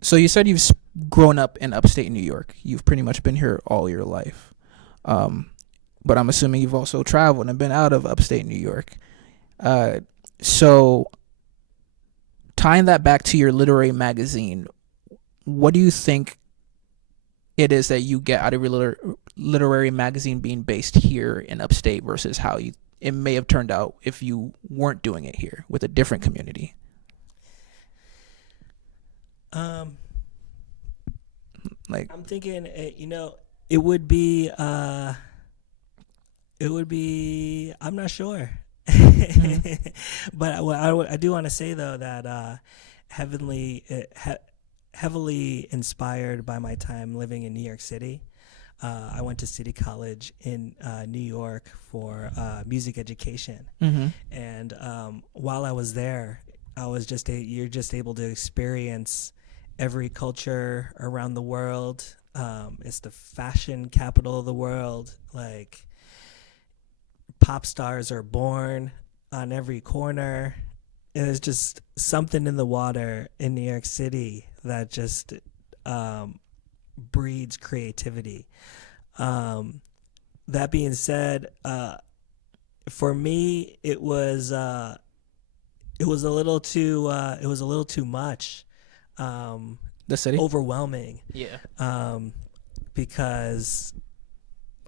So you said you've grown up in upstate New York. You've pretty much been here all your life. Um, but I'm assuming you've also traveled and been out of upstate New York. Uh, so tying that back to your literary magazine, what do you think it is that you get out of your literary magazine being based here in upstate versus how it may have turned out if you weren't doing it here with a different community? Um, Like, I'm thinking, it would be, I'm not sure. mm, But I do want to say, though, that heavily, heavily inspired by my time living in New York City. I went to City College in New York for music education. mm-hmm. And while I was there, you're just able to experience every culture around the world. It's the fashion capital of the world. Like, pop stars are born on every corner. And there's just something in the water in New York City that just um, breeds creativity. Um, that being said, for me, it was a little too much, um, The city? overwhelming, Yeah. um, because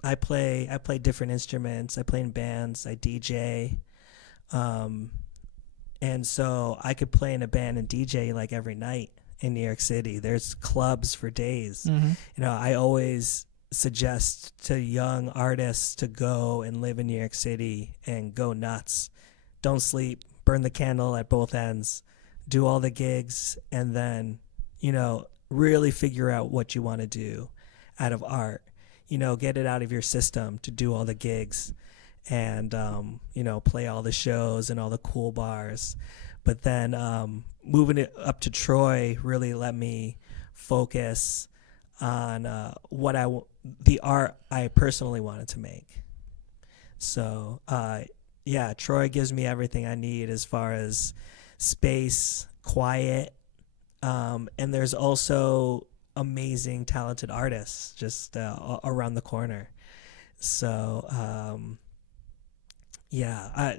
I play different instruments. I play in bands. I DJ, um, and so I could play in a band and DJ like every night in New York City. There's clubs for days. Mm-hmm. I always suggest to young artists to go and live in New York City and go nuts. Don't sleep, burn the candle at both ends, do all the gigs, and then, really figure out what you want to do out of art. Get it out of your system to do all the gigs and, play all the shows and all the cool bars. But then moving it up to Troy really let me focus on the art I personally wanted to make. So, yeah, Troy gives me everything I need as far as space, quiet, and there's also amazing, talented artists just around the corner. So, yeah,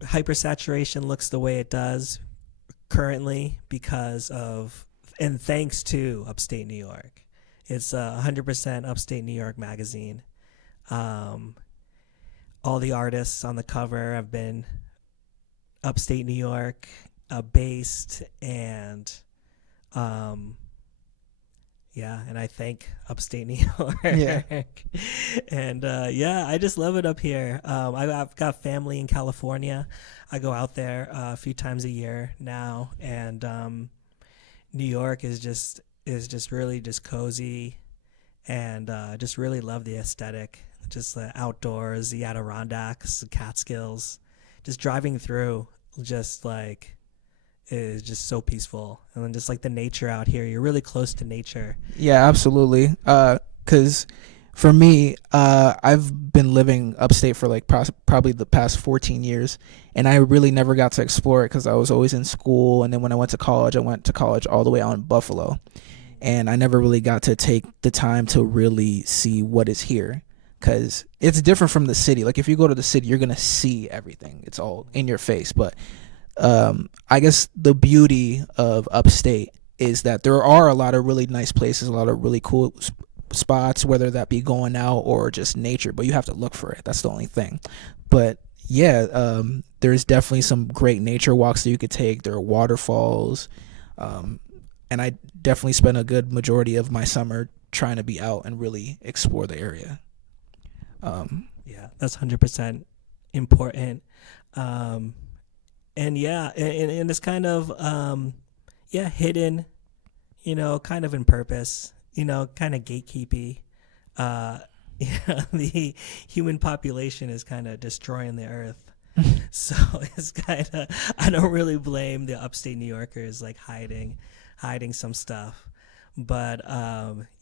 hypersaturation looks the way it does currently because of and thanks to Upstate New York. It's a 100% Upstate New York magazine. Um, all the artists on the cover have been Upstate New York based, and um, yeah, and I thank Upstate New Yeah. York. And yeah, I just love it up here. I've got family in California. I go out there a few times a year now, and New York is just really just cozy, and just really love the aesthetic. Just the outdoors, the Adirondacks, the Catskills, just driving through, just like is just so peaceful, and then just like the nature out here, you're really close to nature. Yeah, absolutely. Cause for me, I've been living upstate for like probably the past 14 years, and I really never got to explore it because I was always in school. And then when I went to college all the way out in Buffalo, and I never really got to take the time to really see what is here. Because it's different from the city. Like if you go to the city, you're gonna see everything. It's all in your face. But I guess the beauty of upstate is that there are a lot of really nice places, a lot of really cool spots, whether that be going out or just nature. But you have to look for it. That's the only thing. But yeah, there's definitely some great nature walks that you could take. There are waterfalls, um, and I definitely spent a good majority of my summer trying to be out and really explore the area. Um, Yeah, that's 100% important. Um, and yeah, and it's kind of yeah, hidden, kind of in purpose, kind of gatekeepy. Uh, the human population is kind of destroying the earth. So it's kind of I don't really blame the upstate New Yorkers like hiding some stuff. But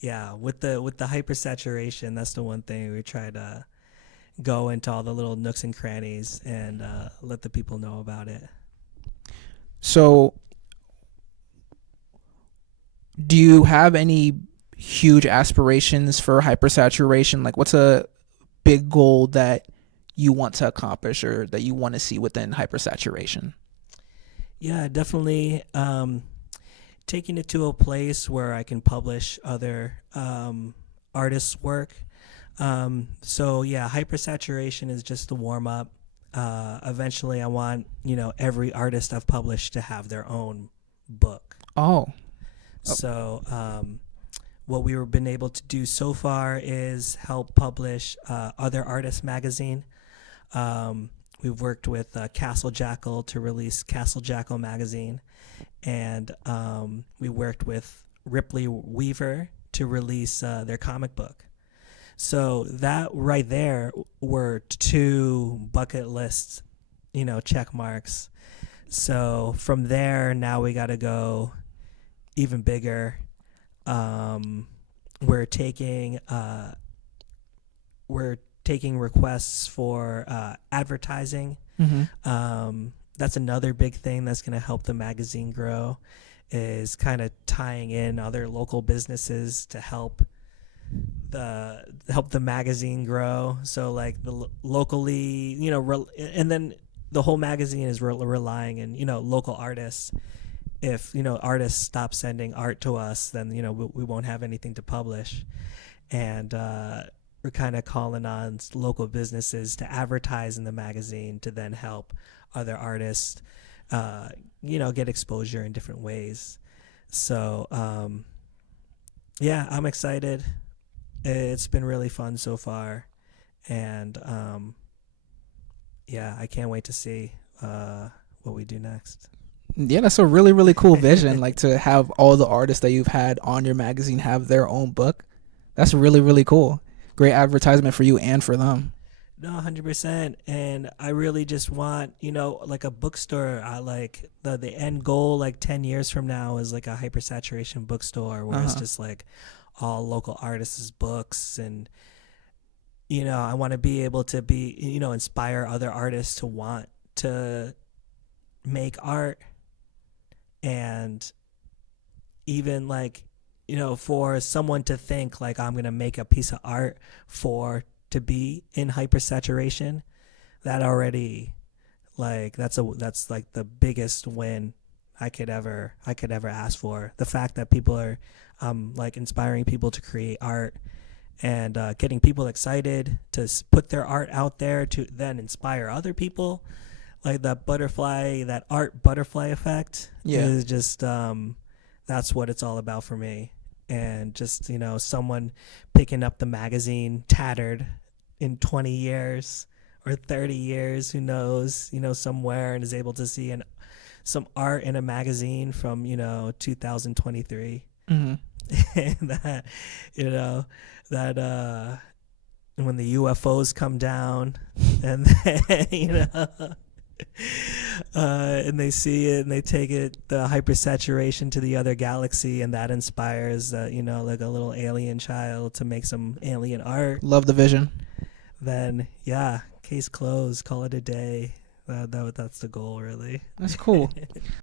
yeah, with the hypersaturation, that's the one thing we try to go into all the little nooks and crannies and let the people know about it. so Do you have any huge aspirations for hypersaturation? Like, what's a big goal that you want to accomplish or that you want to see within hypersaturation? Yeah, definitely taking it to a place where I can publish other artists' work. So yeah, hypersaturation is just the warm up. Eventually, I want every artist I've published to have their own book. Oh, So what we've been able to do so far is help publish Other Artists magazine. We've worked with Castle Jackal to release Castle Jackal magazine, and we worked with Ripley Weaver to release their comic book. So that right there were 2 bucket lists, check marks. So from there, now we got to go even bigger. We're taking requests for advertising. That's another big thing that's going to help the magazine grow, is kind of tying in other local businesses to help the magazine grow. So like locally, and then the whole magazine is relying on local artists. If artists stop sending art to us, then we won't have anything to publish, and we're kind of calling on local businesses to advertise in the magazine to then help other artists get exposure in different ways. So yeah, I'm excited. It's been really fun so far, and yeah, I can't wait to see what we do next. Yeah, that's a really, really cool vision. Like, to have all the artists that you've had on your magazine have their own book. That's really, really cool. Great advertisement for you and for them. No, 100%. And I really just want, like a bookstore. Like the end goal, like 10 years from now, is like a hypersaturation bookstore where it's just like all local artists' books. And, I want to be able to inspire other artists to want to make art. And even like, for someone to think like, I'm going to make a piece of art to be in hypersaturation, that already, like, that's like the biggest win I could ever ask for. The fact that people are like inspiring people to create art and getting people excited to put their art out there to then inspire other people, like that art butterfly effect is just that's what it's all about for me. And just someone picking up the magazine tattered in 20 years or 30 years, who knows, somewhere, and is able to see some art in a magazine from 2023. And that that when the UFOs come down, and then and they see it and they take it, the hypersaturation, to the other galaxy, and that inspires like a little alien child to make some alien art. Love the vision. Then yeah, case closed, call it a day. That's the goal, really. That's cool.